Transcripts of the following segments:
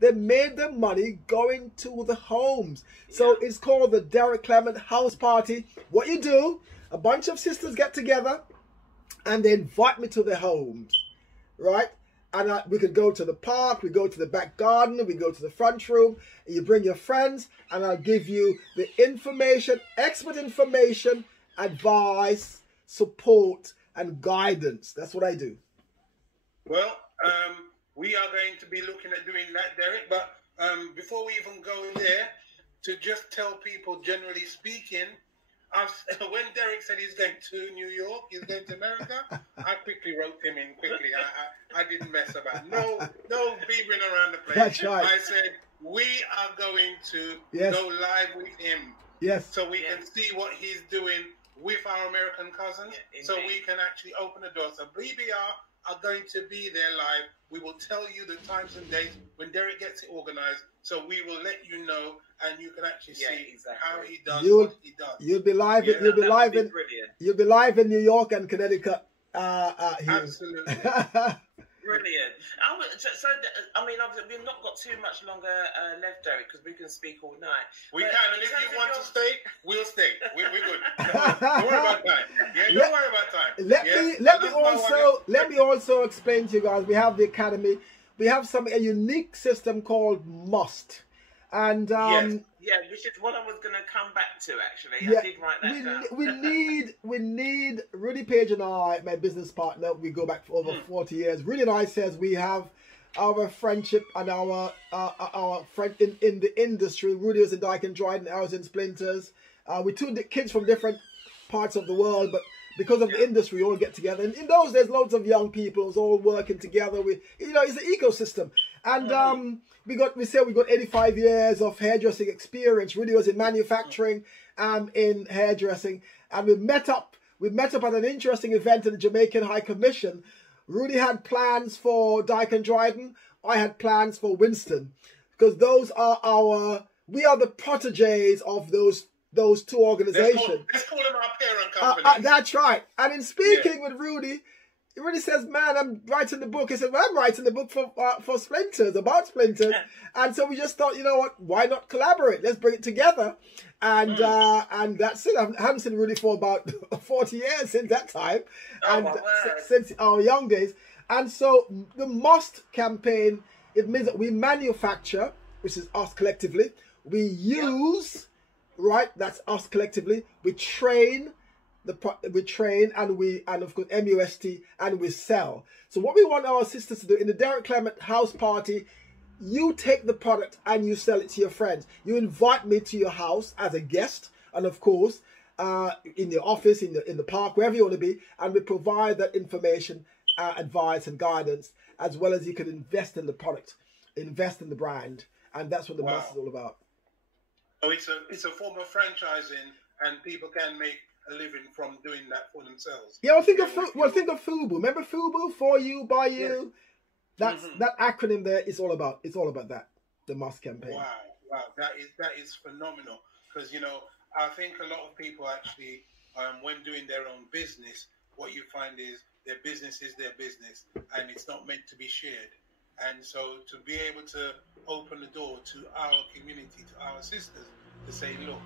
They made their money going to the homes. So it's called the Derek Clement House Party. What you do, a bunch of sisters get together and they invite me to their homes, right? And we could go to the park, we go to the back garden, we go to the front room, and you bring your friends, and I'll give you the information, expert information, advice, support, and guidance. That's what I do. Well, we are going to be looking at doing that, Derek, but before we even go in there, to just tell people, generally speaking, when Derek said he's going to New York, he's going to America, I quickly wrote him in quickly. I didn't mess about. No beavering around the place. That's right. I said, we are going to go live with him. Yes. So we can see what he's doing with our American cousins. So we can actually open the door. So BBR are going to be there live. We will tell you the times and dates when Derek gets it organized. So we will let you know, and you can actually see how he does what he does. You'll be live. You'll be live in New York and Connecticut. Absolutely. Brilliant. So, I mean, we've not got too much longer left, Derek, because we can speak all night. We can, and if you want to stay, we'll stay. We're good. Don't worry about time. Yeah, don't worry about time. Let me also explain to you guys. We have the academy. We have a unique system called Must, and which is what I was going to come back to. Actually, I did write that down. we need Rudy Page and I, my business partner. We go back for over 40 years. Rudy and I says we have our friendship and our friend in the industry. Rudy was in Dyke and Dryden, I was in Splinters. We two kids from different parts of the world, but because of the industry, we all get together. And in those days, loads of young people was all working together. It's an ecosystem. And we got 85 years of hairdressing experience. Rudy was in manufacturing and in hairdressing. And we met up at an interesting event in the Jamaican High Commission. Rudy had plans for Dyke and Dryden. I had plans for Winston. Because we are the proteges of those two organizations. Let's call them our parent company. That's right. And in speaking with Rudy, Rudy says, man, I'm writing the book. He said, well, I'm writing the book for Splinters, about Splinters. And so we just thought, you know what, why not collaborate? Let's bring it together. And that's it. I haven't seen Rudy for about 40 years since that time. Since our young days. And so the Must campaign, it means that we manufacture, which is us collectively. We use... Right, that's us collectively. We train, and of course MUST, and we sell. So what we want our sisters to do in the Derek Clement House Party, you take the product and you sell it to your friends. You invite me to your house as a guest, and of course, in the office, in the park, wherever you want to be, and we provide that information, advice, and guidance, as well as you can invest in the product, invest in the brand, and that's what the Must is all about. So it's a form of franchising, and people can make a living from doing that for themselves. Yeah, think of FUBU. Remember FUBU? For you, by you. That's that acronym there. It's all about that. The Must campaign. Wow, that is phenomenal. Because I think a lot of people actually, when doing their own business, what you find is their business is their business, and it's not meant to be shared. And so to be able to open the door to our community, to our sisters, to say, look,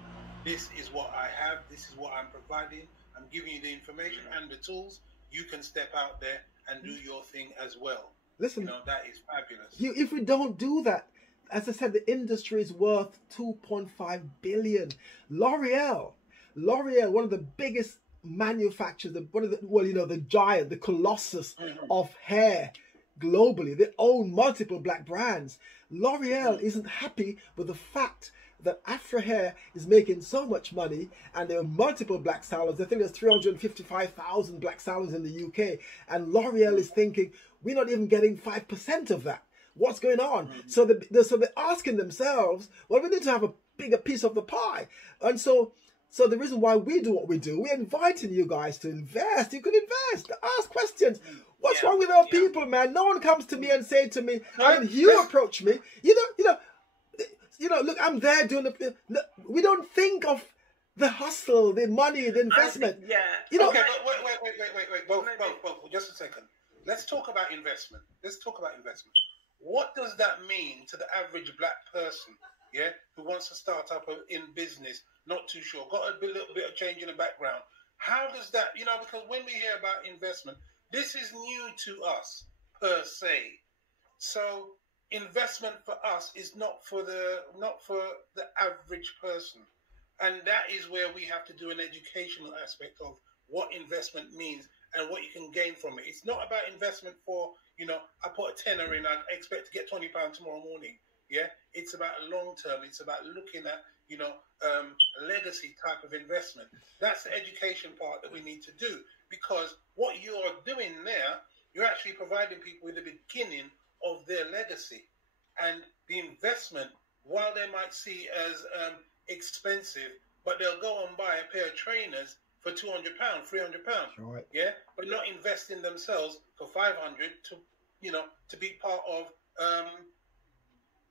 this is what I have, this is what I'm providing, I'm giving you the information and the tools, you can step out there and do your thing as well. Listen, that is fabulous. If we don't do that, as I said, the industry is worth $2.5 billion. L'Oreal, one of the biggest manufacturers, the giant, the colossus of hair, globally, they own multiple black brands. L'Oreal isn't happy with the fact that Afro Hair is making so much money, and there are multiple black salons. I think there's 355,000 black salons in the UK, and L'Oreal is thinking, we're not even getting 5% of that. What's going on? So they're asking themselves, well, we need to have a bigger piece of the pie. And so the reason why we do what we do, we're inviting you guys to invest. You can invest, ask questions. What's wrong with our people, man? No one comes to me and say to me, you approach me. Look, I'm there doing we don't think of the hustle, the money, the investment. Okay, but wait, both, just a second. Let's talk about investment. what does that mean to the average black person, yeah, who wants to start up in business, not too sure, got a little bit of change in the background? How does that, you know, because when we hear about investment, this is new to us per se. So investment for us is not for the average person. And that is where we have to do an educational aspect of what investment means and what you can gain from it. It's not about investment for, you know, I put a tenner in, I expect to get £20 tomorrow morning. Yeah, it's about long term. It's about looking at, you know, legacy type of investment. That's the education part that we need to do, because what you are doing there, you're actually providing people with the beginning of their legacy. And the investment, while they might see as expensive, but they'll go and buy a pair of trainers for £200, £300, Right. yeah, but not invest in themselves for 500 to, you know, to be part of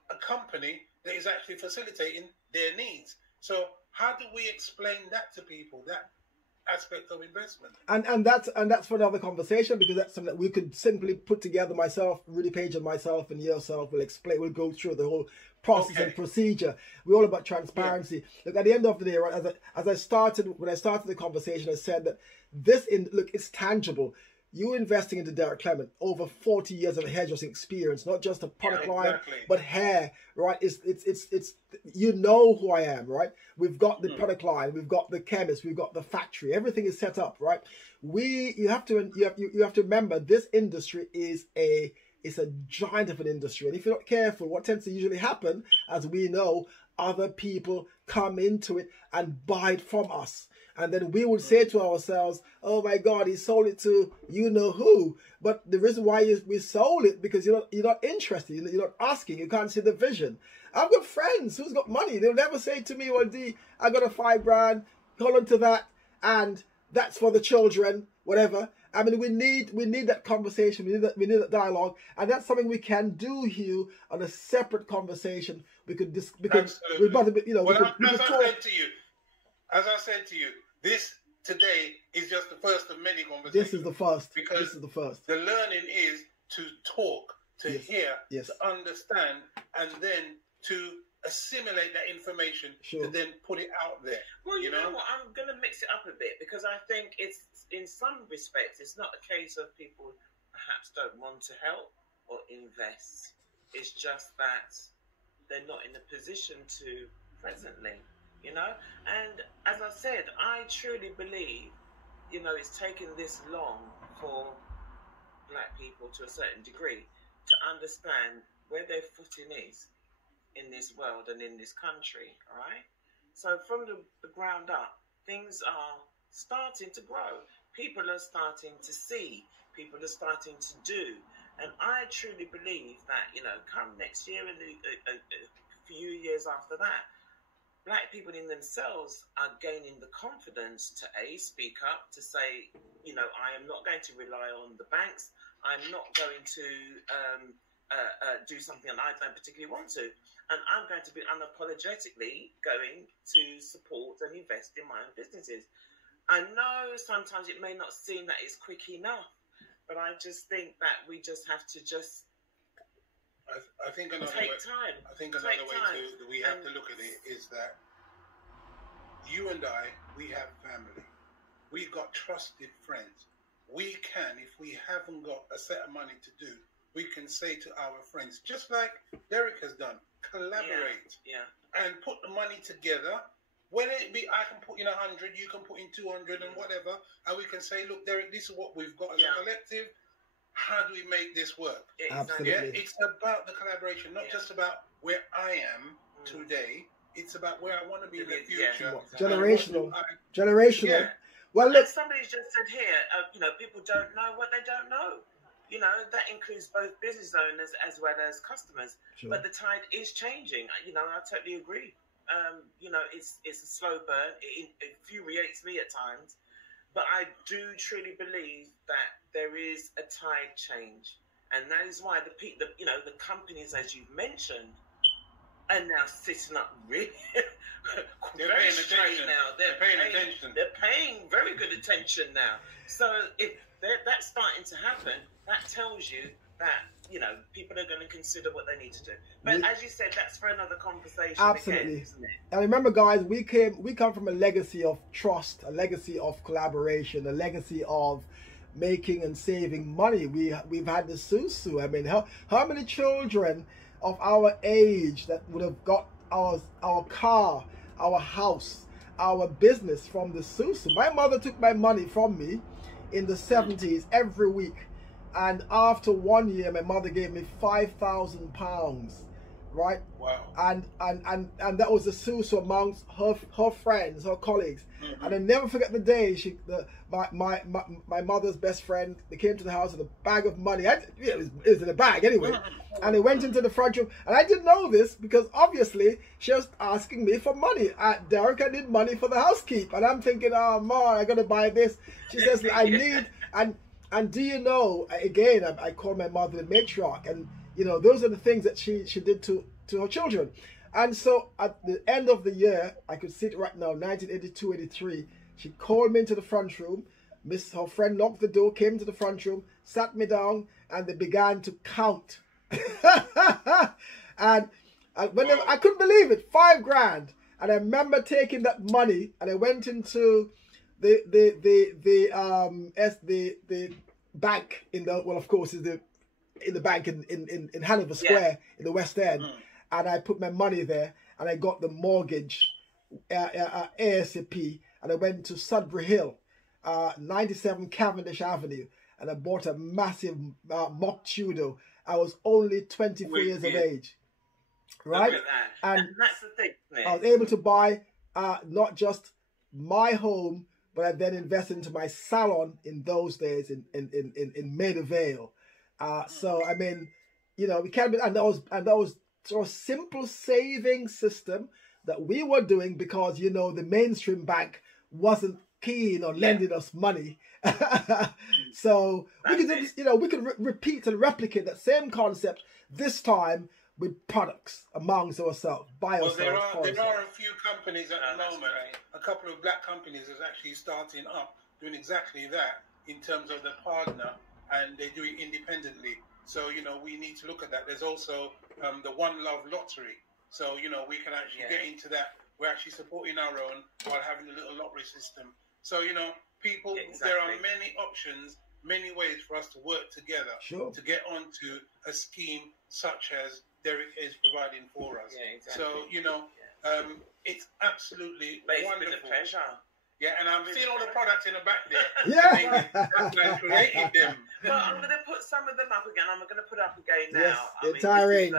a company that is actually facilitating their needs. So how do we explain that to people, that aspect of investment? And that's for another conversation, because that's something that we could simply put together. Myself, Rudy Page, and myself and yourself will explain. We'll go through the whole process and procedure. We're all about transparency. Yeah. Look, at the end of the day, right, when I started the conversation, I said that it's tangible. You investing into Derek Clement, over 40 years of hairdressing experience, not just a product line, but hair, right? It's you know who I am, right? We've got the product line, we've got the chemist, we've got the factory, everything is set up, right? You have to remember, this industry is a giant of an industry, and if you're not careful, what tends to usually happen, as we know, other people come into it and buy it from us. And then we would say to ourselves, oh my God, he sold it to you know who. But the reason why we sold it, because you're not interested, you're not asking, you can't see the vision. I've got friends who's got money. They'll never say to me, well, D, I got a $5,000, hold on to that, and that's for the children, whatever. I mean, we need that conversation, we need that dialogue, and that's something we can do, Hugh, on a separate conversation. We could As I said to you, this today is just the first of many conversations. This is the first. Because this is the first. The learning is to talk, to hear, to understand, and then to assimilate that information, to then put it out there. Well, you know what? I'm going to mix it up a bit, because I think it's, in some respects, it's not a case of people perhaps don't want to help or invest. It's just that they're not in a position to presently. You know, and as I said, I truly believe, you know, it's taken this long for black people to a certain degree to understand where their footing is in this world and in this country, all right? So from the ground up, things are starting to grow. People are starting to see. People are starting to do. And I truly believe that, you know, come next year and a few years after that, black people in themselves are gaining the confidence to speak up, to say, you know, I am not going to rely on the banks. I'm not going to do something that I don't particularly want to. And I'm going to be unapologetically going to support and invest in my own businesses. I know sometimes it may not seem that it's quick enough, but I just think that we just have to just I think another way that we have to look at it is that you and I, we have family. We've got trusted friends. We can, if we haven't got a set of money to do, we can say to our friends, just like Derek has done, collaborate and put the money together. Whether it be I can put in 100, you can put in 200 and whatever, and we can say, look, Derek, this is what we've got as a collective. How do we make this work? Absolutely. Yeah, it's about the collaboration, not just about where I am today. It's about where I want to be in the future. Generational. Yeah. Well, look, somebody's just said here, you know, people don't know what they don't know. You know, that includes both business owners as well as customers. Sure. But the tide is changing. You know, I totally agree. You know, it's a slow burn. It infuriates me at times. But I do truly believe that there is a tide change, and that is why the companies, as you've mentioned, are now sitting up really very straight now. They're paying attention. They're paying very good attention now. So if that's starting to happen, that tells you that, you know, people are going to consider what they need to do. But as you said, that's for another conversation. Absolutely. Again, isn't it? And remember, guys, we come from a legacy of trust, a legacy of collaboration, a legacy of making and saving money. We've had the susu. I mean, how many children of our age that would have got our car, our house, our business from the susu? My mother took my money from me in the 70s every week, and after 1 year, my mother gave me £5,000. Right? Wow. And that was the susu amongst her friends, her colleagues. And I never forget the day my mother's best friend, they came to the house with a bag of money. It was in a bag anyway. And they went into the front room, and I didn't know this because obviously she was asking me for money. Derek, I need money for the housekeep, and I'm thinking, oh man, I gotta buy this. She says, I need, and do you know? Again, I call my mother the matriarch, and you know, those are the things that she did to her children. And so at the end of the year, I could see it right now, 1982, 83, she called me into the front room. Her friend knocked the door, came to the front room, sat me down, and they began to count. and I couldn't believe it, $5,000. And I remember taking that money, and I went into the bank in the, well, of course, is in the bank in Hanover Square in the West End, and I put my money there, and I got the mortgage ASAP, and I went to Sudbury Hill, 97 Cavendish Avenue, and I bought a massive mock Tudor. I was only 24 years of age, right? And that's the thing, isn't it? I was able to buy not just my home, but I then invested into my salon in those days in Maida Vale. So I mean, you know, we can't be, and that was sort of simple saving system that we were doing because, you know, the mainstream bank wasn't keen on lending us money. So we could, you know, we could repeat and replicate that same concept this time with products amongst ourselves. Well, there are a few companies at the moment. A couple of black companies is actually starting up doing exactly that in terms of the partner, and they do it independently. So, you know, we need to look at that. There's also the One Love Lottery. So, you know, we can actually get into that. We're actually supporting our own while having a little lottery system. So, you know, people, there are many options, many ways for us to work together to get onto a scheme such as Derek is providing for us. Yeah, exactly. So, you know, it's absolutely wonderful. It's been a pleasure. Yeah, and I'm seeing all the products in the back there. Yeah. I created them. Well, I'm going to put some of them up again. I'm going to put up again now. Yes, the entire range.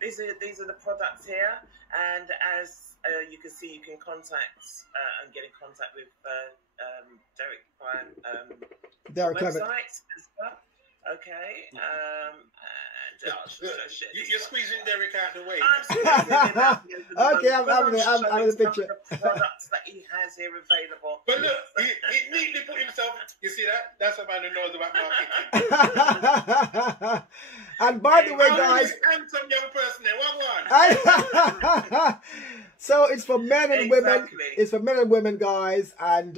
These are the products here, and as you can see, you can contact and get in contact with Derek by Derek website Clement. as well. Okay, you're squeezing Derek out of the way. Okay, I'm having a picture. The products that he has here available. But look, he neatly put himself. You see that? That's a man who knows about marketing. And by the way, guys, handsome young person there. One. So it's for men and women. It's for men and women, guys, and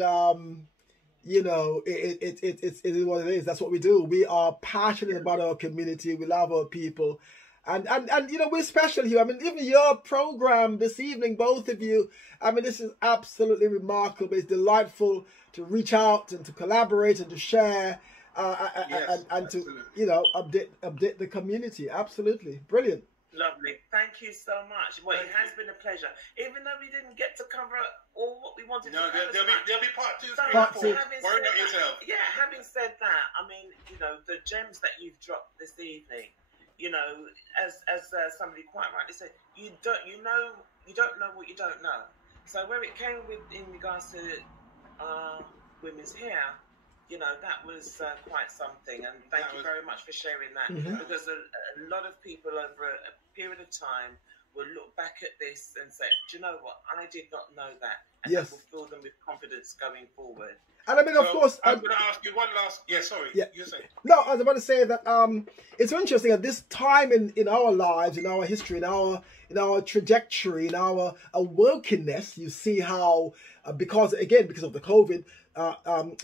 you know, it is what it is. That's what we do. We are passionate about our community. We love our people. And you know, we're special here. I mean, even your program this evening, both of you, I mean, this is absolutely remarkable. It's delightful to reach out and to collaborate and to share and to, you know, update the community. Absolutely. Brilliant. Lovely. Thank you so much. Well, it has been a pleasure. Even though we didn't get to cover all what we wanted to cover. There'll be part 2, 3, Part 2. Worry about yourself. Yeah, having said that, I mean, you know, the gems that you've dropped this evening, you know, as somebody quite rightly said, you don't know what you don't know. So where it came with in regards to women's hair, you know, that was quite something, and thank you very much for sharing that, because a lot of people over a period of time will look back at this and say, do you know what? I did not know that. And Yes. that will fill them with confidence going forward. And I mean, of course, I'm going to ask you one last. Yeah, sorry. Yeah. You say. No, I was about to say that it's interesting at this time in our lives, in our history, in our trajectory, in our awokenness. You see how because of the COVID,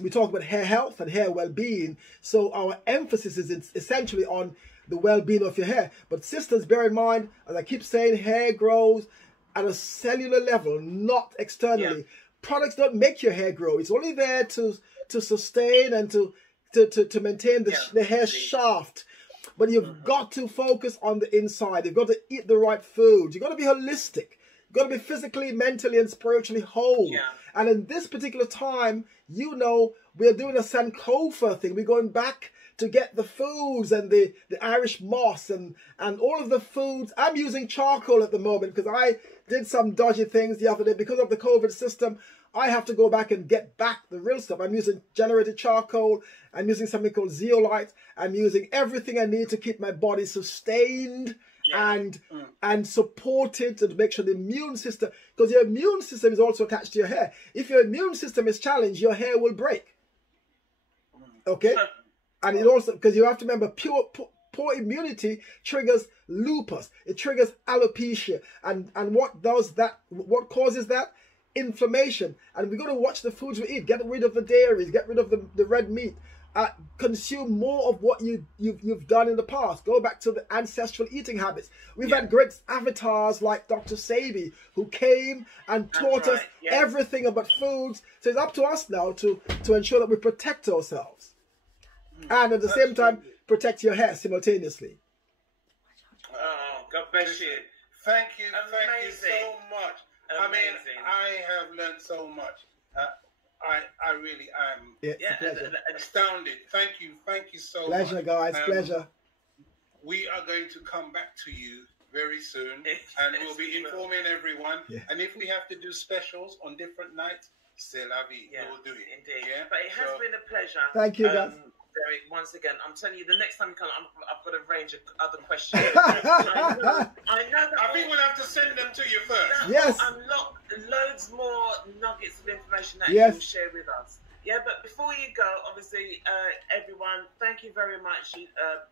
we talk about hair health and hair well-being. So our emphasis is essentially on the well-being of your hair. But sisters, bear in mind, as I keep saying, hair grows at a cellular level, not externally. Yeah. Products don't make your hair grow. It's only there to sustain and to maintain the hair shaft. But you've got to focus on the inside. You've got to eat the right food. You've got to be holistic. You've got to be physically, mentally, and spiritually whole. Yeah. And in this particular time, we're doing a Sankofa thing. We're going back to get the foods and the Irish moss and all of the foods. I'm using charcoal at the moment because I did some dodgy things the other day. Because of the COVID system, I have to go back and get back the real stuff. I'm using generated charcoal. I'm using something called zeolite. I'm using everything I need to keep my body sustained and supported, to make sure the immune system, because your immune system is also attached to your hair. If your immune system is challenged, your hair will break. Okay? And it also, because you have to remember, poor immunity triggers lupus. It triggers alopecia. And what does that? What causes that? Inflammation. And we've got to watch the foods we eat. Get rid of the dairies. Get rid of the red meat. Consume more of what you've done in the past. Go back to the ancestral eating habits. We've had great avatars like Dr. Sabi, who came and taught us everything about foods. So it's up to us now to ensure that we protect ourselves. And at the same time, protect your hair simultaneously. Oh, God bless you. Thank you so much. Amazing. I mean, I have learned so much. I really am astounded. Thank you so much. Pleasure, guys. Pleasure. We are going to come back to you very soon, and we'll be informing everyone. Yeah. And if we have to do specials on different nights, c'est la vie. We'll do it. Indeed. Yeah? But it has been a pleasure. Thank you, guys. Derek, once again, I'm telling you, the next time you come, I've got a range of other questions. I know that I think we'll have to send them to you first. Yes. Unlock loads more nuggets of information that you will share with us. Yeah, but before you go, obviously, everyone, thank you very much.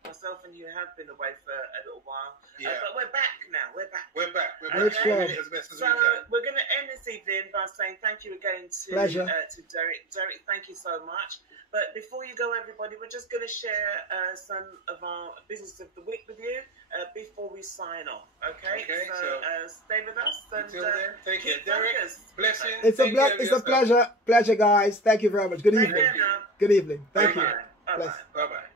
Myself and you have been away for a little while. Yeah. But we're back now. We're back. We're back. Okay? As best as so we can. We're going to end this evening by saying thank you again to Derek. Derek, thank you so much. But before you go, everybody, we're just going to share some of our business of the week with you before we sign off. Okay? So stay with us. And, until then, take care. Derek, blessings. It's a pleasure. Pleasure, guys. Thank you very much. Good evening. Good evening. Thank you. Bye-bye. Bye-bye.